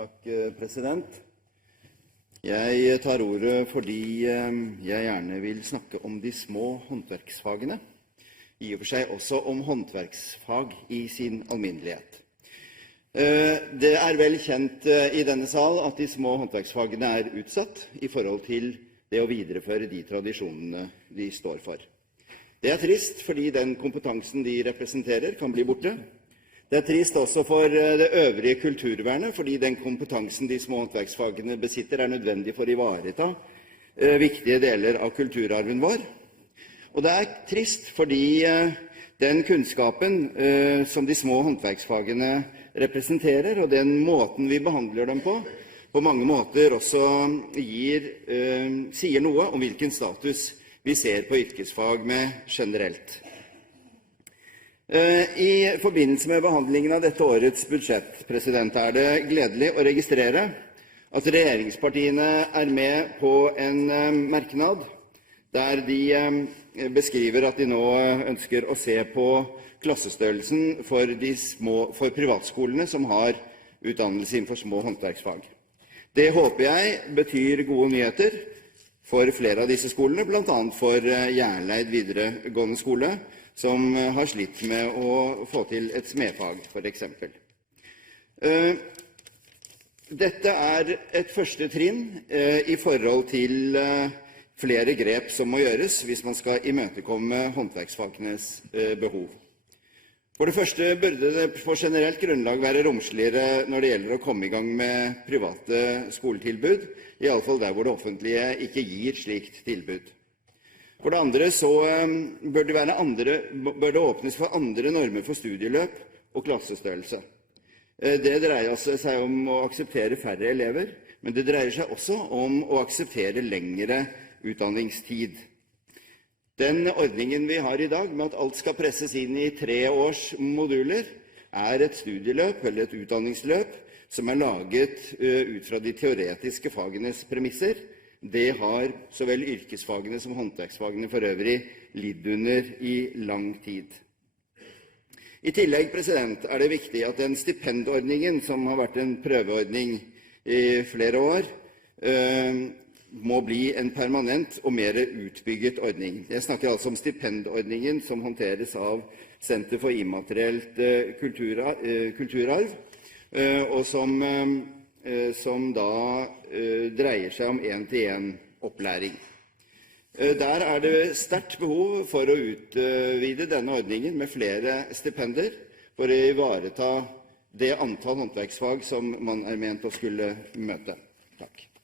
Takk, president. Jeg tar ordet fordi jeg gjerne vil snakke om de små håndverksfagene, i og for seg også om håndverksfag i sin alminnelighet. Det er vel kjent i denne sal at de små håndverksfagene er utsatt i forhold til det å videreføre de tradisjonene de står for. Det er trist fordi den kompetansen de representerer kan bli borte. Det er trist også for det øvrige kulturvernet, fordi den kompetansen de små håndverksfagene besitter er nødvendig for å ivareta viktige deler av kulturarven vår. Og det er trist fordi den kunnskapen som de små håndverksfagene representerer, og den måten vi behandler dem på mange måter også sier noe om hvilken status vi ser på yrkesfag med generelt. I forbindelse med behandlingen av dette årets budsjett, er det gledelig å registrere at regjeringspartiene er med på en merknad der de beskriver at de nå ønsker å se på klassestørrelsen for privatskolene som har utdannelse innenfor små håndverksfag. Det håper jeg betyr gode nyheter for flere av disse skolene, blant annet for Hjerleid videregående skole, som har slitt med å få til et smedfag, for eksempel. Dette er et første trinn i forhold til flere grep som må gjøres hvis man skal imøtekomme håndverksfagenes behov. For det første burde det på generelt grunnlag være romsligere når det gjelder å komme i gang med private skoletilbud, i alle fall der hvor det offentlige ikke gir slikt tilbud. For det andre så bør det åpnes for andre normer for studieløp og klassestørrelse. Det dreier seg om å akseptere færre elever, men det dreier seg også om å akseptere lengre utdanningstid. Den ordningen vi har i dag, med at alt skal presses inn i 3 års moduler, er et studieløp eller et utdanningsløp som er laget ut fra de teoretiske fagenes premisser. Det har så vel yrkesfagene som håndverksfagene for øvrig lidd under i lang tid. I tillegg er det viktig at den stipendordningen, som har vært en prøveordning i flere år, må bli en permanent og mer utbygget ordning. Jeg snakker altså om stipendordningen som håndteres av Senter for immaterielt kulturarv, og som da dreier seg om 1-til-1-opplæring. Der er det sterkt behov for å utvide denne ordningen med flere stipender for å ivareta det antall håndverksfag som man er ment å skulle møte. Takk.